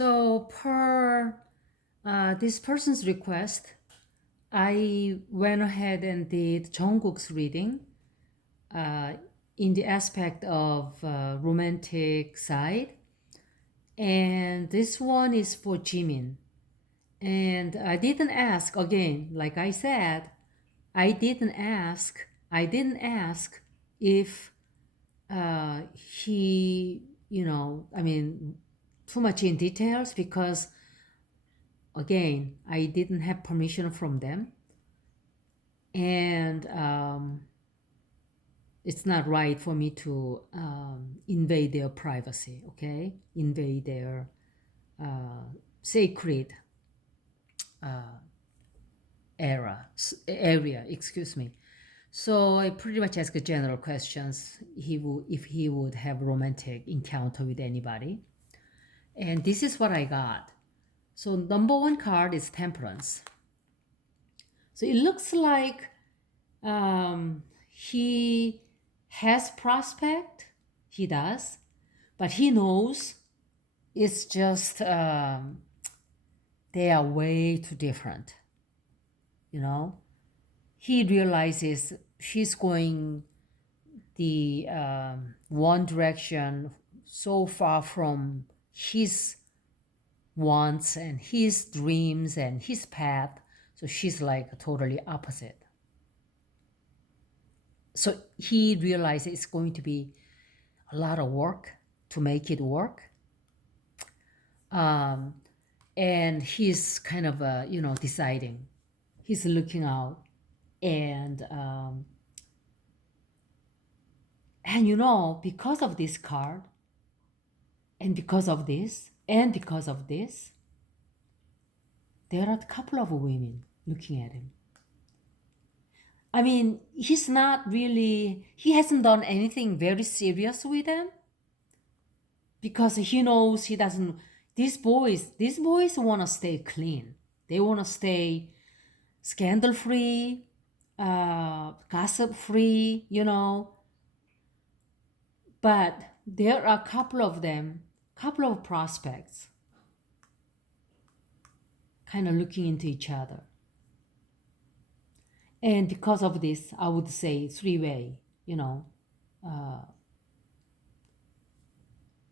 So per this person's request, I went ahead and did Jungkook's reading uh, in the aspect of romantic side, and this one is for Jimin. And I didn't ask again, like I said, I didn't ask. I didn't ask if he, I mean, too much in details because again, I didn't have permission from them, and it's not right for me to invade their privacy. Okay, invade their sacred area. Excuse me. So I pretty much asked general questions. If he would have romantic encounter with anybody, and this is what I got. So number one card is Temperance. So it looks like he has prospect. He does, but he knows it's just they are way too different. You know, he realizes she's going the one direction so far from his wants and his dreams and his path. So she's like totally opposite. So he realized it's going to be a lot of work to make it work. And he's kind of, deciding. He's looking out. And because of this card, and because of this, and because of this, there are a couple of women looking at him. I mean, he hasn't done anything very serious with them because he knows he doesn't. These boys want to stay clean. They want to stay scandal free, gossip free, But there are a couple of them, couple of prospects, kind of looking into each other. And because of this, I would say three-way,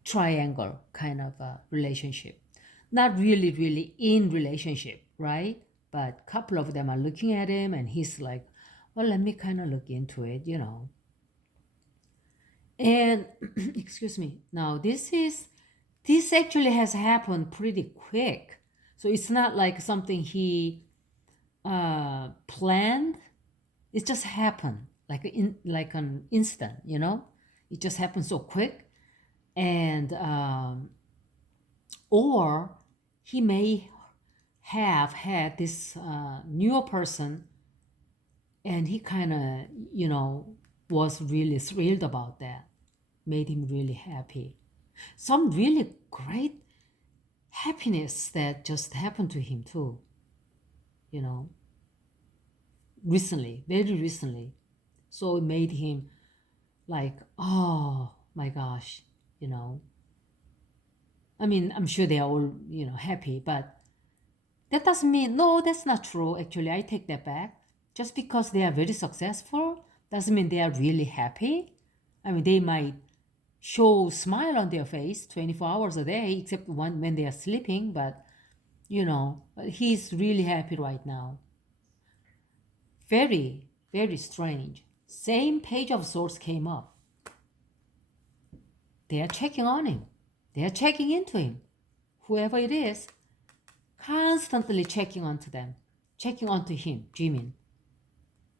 triangle kind of a relationship. Not really, really in relationship, right? But a couple of them are looking at him and he's like, well, let me kind of look into it. And excuse me. Now this actually has happened pretty quick. So it's not like something he planned. It just happened like an instant. It just happened so quick. And or he may have had this newer person and he kind of was really thrilled about that, made him really happy. Some really great happiness that just happened to him too, you know recently, very recently. So it made him like, oh my gosh, you know I mean, I'm sure they are all happy, but that doesn't mean, no, that's not true. Actually, I take that back. Just because they are very successful doesn't mean they are really happy. I mean, they might show smile on their face 24 hours a day, except when they are sleeping, but he's really happy right now. Very, very strange. Same page of swords came up. They are checking on him. They are checking into him. Whoever it is, constantly checking onto them, checking onto him, Jimin.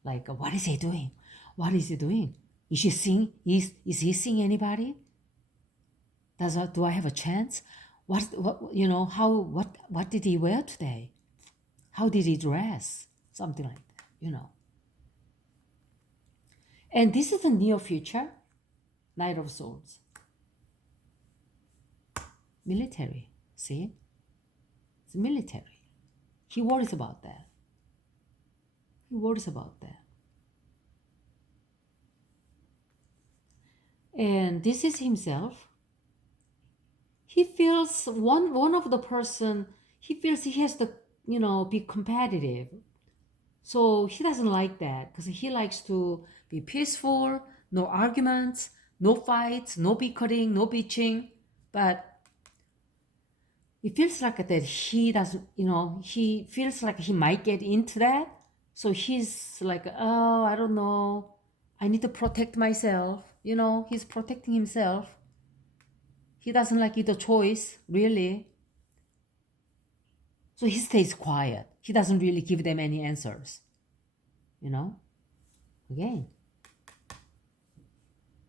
Like, what is he doing? What is he doing? Is he seeing? Is he seeing anybody? Do I have a chance? What did he wear today? How did he dress? Something like that. And this is the near future, Knight of Swords. Military, see? It's military. He worries about that. He worries about that. And this is himself. he feels one of the person, he feels he has to, be competitive. So he doesn't like that because he likes to be peaceful, no arguments, no fights, no bickering, no bitching. But it feels like that he doesn't, he feels like he might get into that. So he's like, oh, I don't know. I need to protect myself. He's protecting himself. He doesn't like either choice, really. So he stays quiet. He doesn't really give them any answers. You know? Again,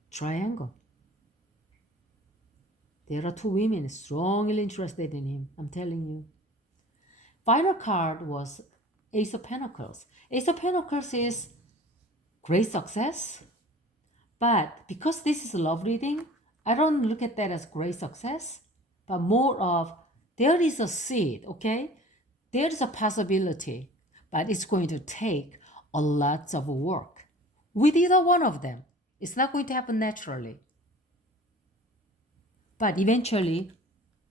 triangle. There are two women strongly interested in him. I'm telling you. Final card was Ace of Pentacles. Ace of Pentacles is great success. But because this is a love reading, I don't look at that as great success, but more of there is a seed, okay? There is a possibility, but it's going to take a lot of work with either one of them. It's not going to happen naturally. But eventually,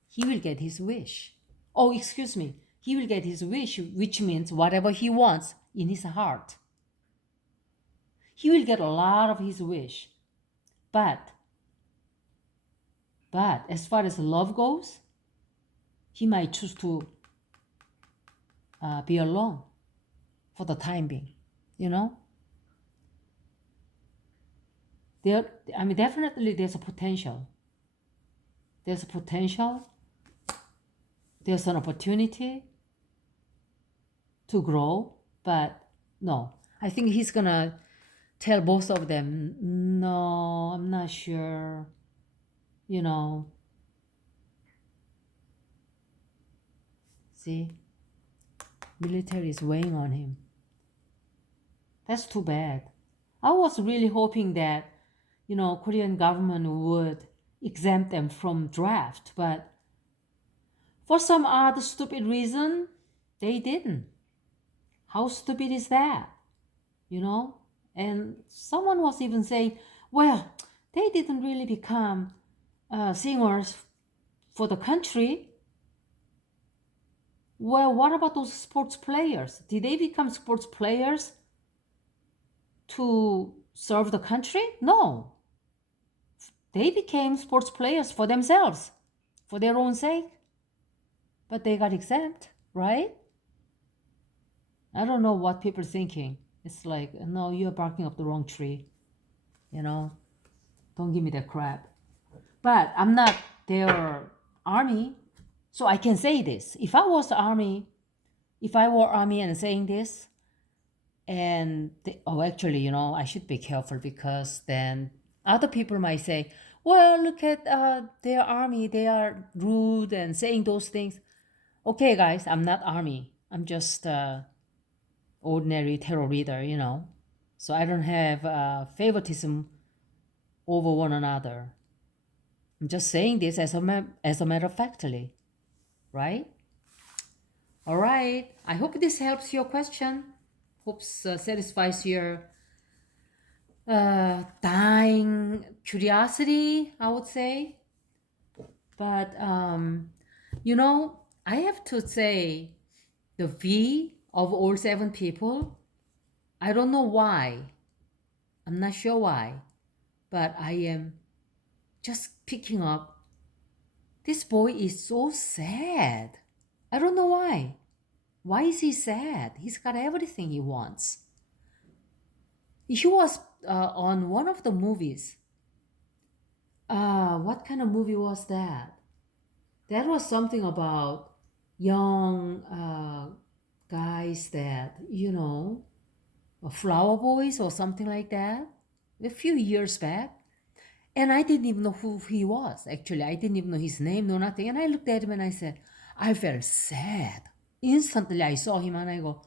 he will get his wish. Oh, excuse me. He will get his wish, which means whatever he wants in his heart. He will get a lot of his wish. But as far as love goes, he might choose to be alone for the time being. You know, definitely there's a potential. There's a potential. There's an opportunity to grow, but no, I think he's gonna tell both of them, no, I'm not sure. You know, see, military is weighing on him. That's too bad. I was really hoping that, Korean government would exempt them from draft, but for some odd stupid reason, they didn't. How stupid is that? You know? And someone was even saying, well, they didn't really become singers for the country. Well, what about those sports players? Did they become sports players to serve the country? No. They became sports players for themselves, for their own sake. But they got exempt, right? I don't know what people are thinking. It's like, no, you're barking up the wrong tree. Don't give me that crap. But I'm not their army, so I can say this. If I was army and saying this, and actually, I should be careful because then other people might say, well, look at their army, they are rude and saying those things. Okay, guys, I'm not army. I'm just ordinary tarot reader. So I don't have favoritism over one another. I'm just saying this as a matter of factly, right? All right. I hope this helps your question. Hopes satisfies your dying curiosity, I would say. But I have to say, the V of all seven people, I don't know why. I'm not sure why, but I am just picking up. This boy is so sad. I don't know why. Why is he sad? He's got everything he wants. He was on one of the movies. What kind of movie was that? That was something about young guys that, flower boys or something like that, a few years back. And I didn't even know who he was. Actually, I didn't even know his name, no nothing. And I looked at him and I said, I felt sad. Instantly, I saw him and I go,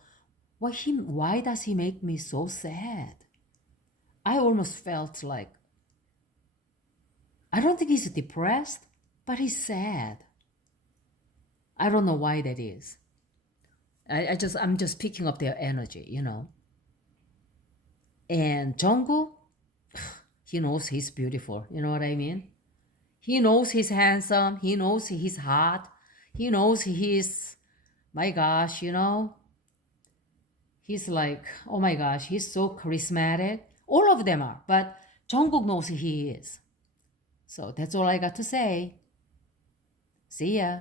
why does he make me so sad? I almost felt like, I don't think he's depressed, but he's sad. I don't know why that is. I'm just picking up their energy. And Jungkook, he knows he's beautiful. You know what I mean? He knows he's handsome. He knows he's hot. He knows he's, my gosh, he's like, oh my gosh, he's so charismatic. All of them are, but Jungkook knows he is. So that's all I got to say. See ya.